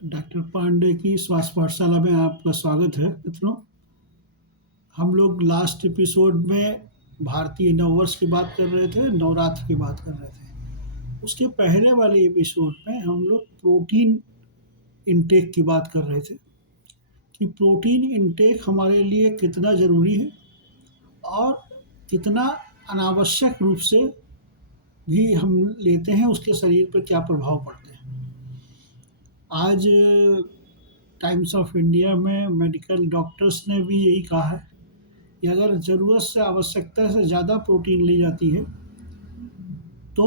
Doctor Pandey की स्वास्थ्य पाठशाला में आपका स्वागत है मित्रों। हम लोग लास्ट एपिसोड में भारतीय नववर्ष की बात कर रहे थे, नवरात्र की बात कर रहे थे। उसके पहले वाले एपिसोड में हम लोग प्रोटीन इनटेक की बात कर रहे थे कि प्रोटीन इनटेक हमारे लिए कितना ज़रूरी है और कितना अनावश्यक रूप से भी हम लेते हैं, उसके शरीर पर क्या प्रभाव पड़ते हैं। आज टाइम्स ऑफ इंडिया में मेडिकल डॉक्टर्स ने भी यही कहा है कि अगर ज़रूरत से आवश्यकता से ज़्यादा प्रोटीन ली जाती है तो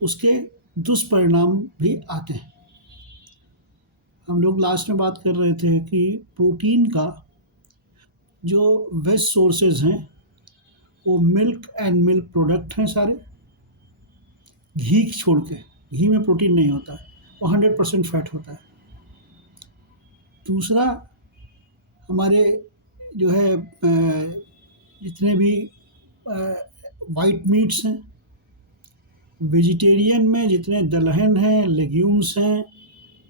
उसके दुष्परिणाम भी आते हैं। हम लोग लास्ट में बात कर रहे थे कि प्रोटीन का जो वेज सोर्सेज हैं वो मिल्क एंड मिल्क प्रोडक्ट हैं सारे, घी छोड़ के। घी में प्रोटीन नहीं होता है, वो 100% फैट होता है। दूसरा, हमारे जो है जितने भी वाइट मीट्स हैं, वेजिटेरियन में जितने दलहन हैं, लेग्यूम्स हैं,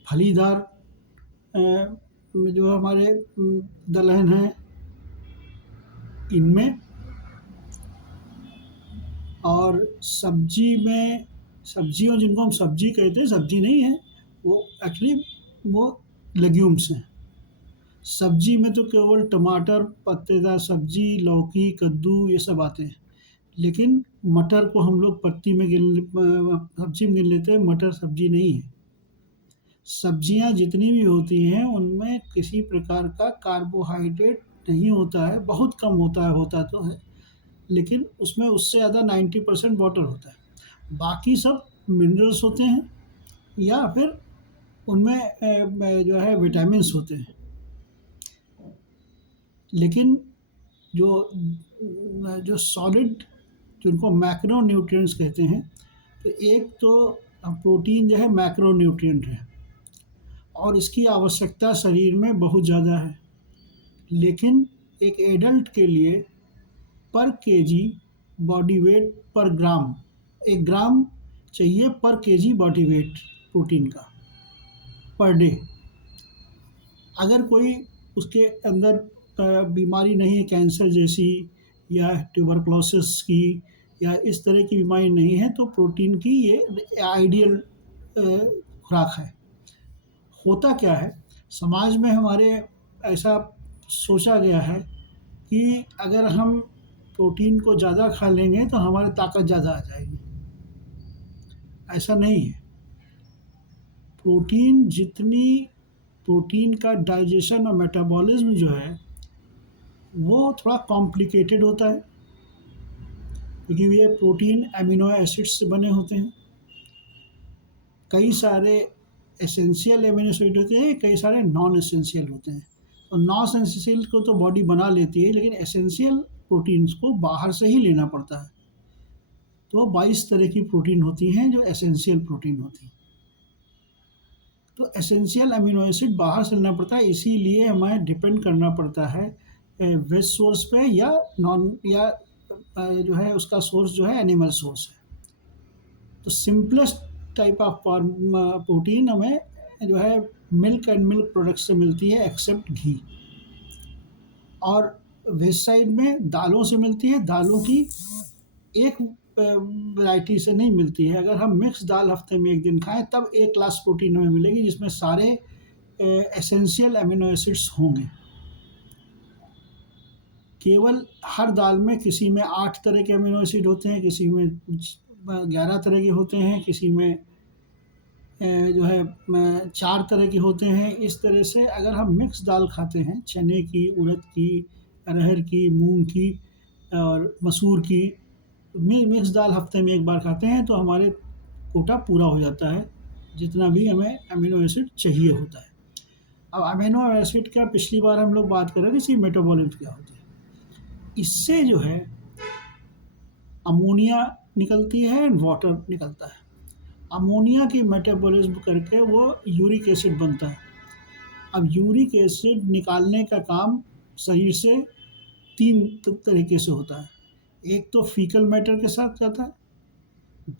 फलीदार जो हमारे दलहन हैं, इनमें, और सब्जी में, सब्जियों जिनको हम सब्जी कहते हैं, सब्जी नहीं है वो, एक्चुअली वो लेग्यूम्स हैं। सब्जी में तो केवल टमाटर, पत्तेदार सब्जी, लौकी, कद्दू ये सब आते हैं, लेकिन मटर को हम लोग पत्ती में सब्जी में गिन लेते हैं, मटर सब्जी नहीं है। सब्जियां जितनी भी होती हैं उनमें किसी प्रकार का कार्बोहाइड्रेट नहीं होता है, बहुत कम होता तो है, लेकिन उसमें उससे ज़्यादा 90% वाटर होता है। बाकी सब मिनरल्स होते हैं या फिर उनमें जो है विटामिन्स होते हैं। लेकिन जो सॉलिड, जिनको मैक्रो न्यूट्रिएंट्स कहते हैं, तो एक तो प्रोटीन जो है मैक्रो न्यूट्रिएंट है और इसकी आवश्यकता शरीर में बहुत ज़्यादा है, लेकिन एक एडल्ट के लिए पर केजी बॉडी वेट पर ग्राम, 1 ग्राम चाहिए पर केजी बॉडी वेट प्रोटीन का पर डे। अगर कोई उसके अंदर बीमारी नहीं है, कैंसर जैसी या ट्यूबरक्लोसिस की या इस तरह की बीमारी नहीं है, तो प्रोटीन की ये आइडियल खुराक है। होता क्या है, समाज में हमारे ऐसा सोचा गया है कि अगर हम प्रोटीन को ज़्यादा खा लेंगे तो हमारी ताकत ज़्यादा आ जाएगी। ऐसा नहीं है। प्रोटीन का डाइजेशन और मेटाबॉलिज्म जो है वो थोड़ा कॉम्प्लिकेटेड होता है, क्योंकि ये प्रोटीन अमीनो एसिड्स से बने होते हैं। कई सारे एसेंशियल अमीनो एसिड होते हैं, कई सारे नॉन एसेंशियल होते हैं। तो नॉन एसेंशियल को तो बॉडी बना लेती है, लेकिन एसेंशियल प्रोटीन्स को बाहर से ही लेना पड़ता है। तो 22 तरह की प्रोटीन होती हैं जो एसेंशियल प्रोटीन होती हैं। तो एसेंशियल अमीनो एसिड बाहर से लेना पड़ता है, इसीलिए हमें डिपेंड करना पड़ता है वेज सोर्स पे या जो है उसका सोर्स जो है एनिमल सोर्स है। तो सिंपलेस्ट टाइप ऑफ प्रोटीन हमें जो है मिल्क एंड मिल्क प्रोडक्ट से मिलती है, एक्सेप्ट घी। और वेज साइड में दालों से मिलती है। दालों की एक वैरायटी से नहीं मिलती है। अगर हम मिक्स दाल हफ्ते में 1 दिन खाएं तब 1 ग्लास प्रोटीन हमें मिलेगी, जिसमें सारे एसेंशियल अमीनो एसिड्स होंगे। केवल हर दाल में किसी में 8 तरह के अमीनो एसिड होते हैं, किसी में 11 तरह के होते हैं, किसी में जो है 4 तरह के होते हैं। इस तरह से अगर हम मिक्स दाल खाते हैं, चने की, उड़द की, अरहर की, मूंग की और मसूर की, मिक्स दाल हफ्ते में 1 बार खाते हैं तो हमारे कोटा पूरा हो जाता है, जितना भी हमें अमीनो एसिड चाहिए होता है। अब अमीनो एसिड का पिछली बार हम लोग बात कर रहे थे, इसकी मेटाबॉलिज्म क्या होती है। इससे जो है अमोनिया निकलती है एंड वाटर निकलता है। अमोनिया की मेटाबॉलिज्म करके वो यूरिक एसिड बनता है। अब यूरिक एसिड निकालने का काम शरीर से 3 तरीके से होता है। एक तो फीकल मैटर के साथ जाता है,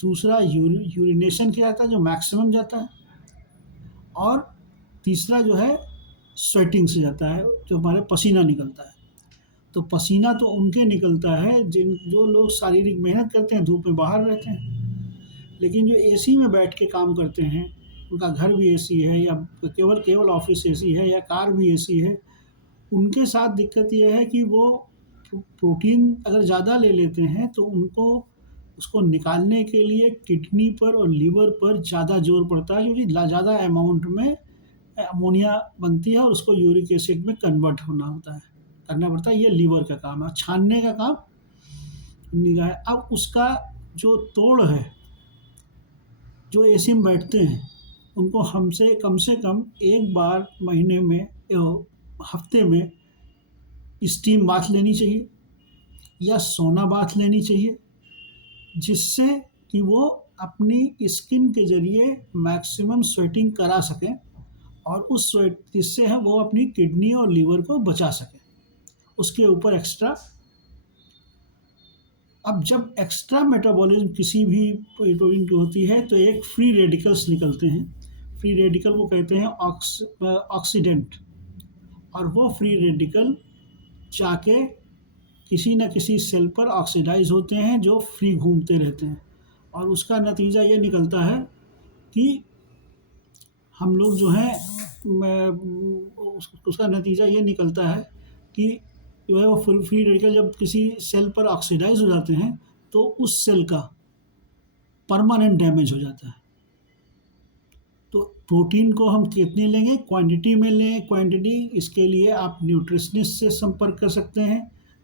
दूसरा यूरिनेशन किया जाता है जो मैक्सिमम जाता है, और तीसरा जो है स्वेटिंग से जाता है, जो हमारे पसीना निकलता है। तो पसीना तो उनके निकलता है जो लोग शारीरिक मेहनत करते हैं, धूप में बाहर रहते हैं। लेकिन जो एसी में बैठ के काम करते हैं, उनका घर भी एसी है या केवल ऑफिस एसी है या कार भी एसी है, उनके साथ दिक्कत ये है कि वो प्रोटीन अगर ज़्यादा ले लेते हैं तो उनको उसको निकालने के लिए किडनी पर और लीवर पर ज़्यादा जोर पड़ता है, क्योंकि ज़्यादा अमाउंट में अमोनिया बनती है और उसको यूरिक एसिड में कन्वर्ट करना पड़ता है। ये लीवर का काम है, छानने का काम किडनी का है। अब उसका जो तोड़ है, जो एसी में बैठते हैं, उनको हमसे कम से कम एक बार महीने में हफ्ते में स्टीम बाथ लेनी चाहिए या सोना बाथ लेनी चाहिए, जिससे कि वो अपनी स्किन के ज़रिए मैक्सिमम स्वेटिंग करा सकें और उस स्वेट जिससे है वो अपनी किडनी और लीवर को बचा सकें। उसके ऊपर एक्स्ट्रा अब जब एक्स्ट्रा मेटाबॉलिज्म किसी भी प्रोटीन की होती है तो एक फ्री रेडिकल्स निकलते हैं। फ्री रेडिकल को कहते हैं ऑक्सीडेंट, और वो फ्री रेडिकल जाके किसी न किसी सेल पर ऑक्सीडाइज होते हैं जो फ्री घूमते रहते हैं, और उसका नतीजा ये निकलता है कि हम लोग जो हैं उसका नतीजा ये निकलता है कि जो है वो फ्री रेडिकल जब किसी सेल पर ऑक्सीडाइज हो जाते हैं तो उस सेल का परमानेंट डैमेज हो जाता है। तो प्रोटीन को हम कितनी लेंगे, क्वांटिटी में लें, क्वांटिटी इसके लिए आप न्यूट्रिशनिस्ट से संपर्क कर सकते हैं।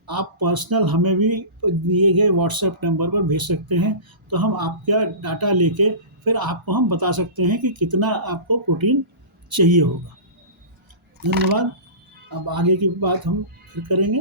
आप पर्सनल हमें भी दिए गए व्हाट्सएप नंबर पर भेज सकते हैं, तो हम आपका डाटा लेके फिर आपको हम बता सकते हैं कि कितना आपको प्रोटीन चाहिए होगा। धन्यवाद। अब आगे की बात हम फिर करेंगे।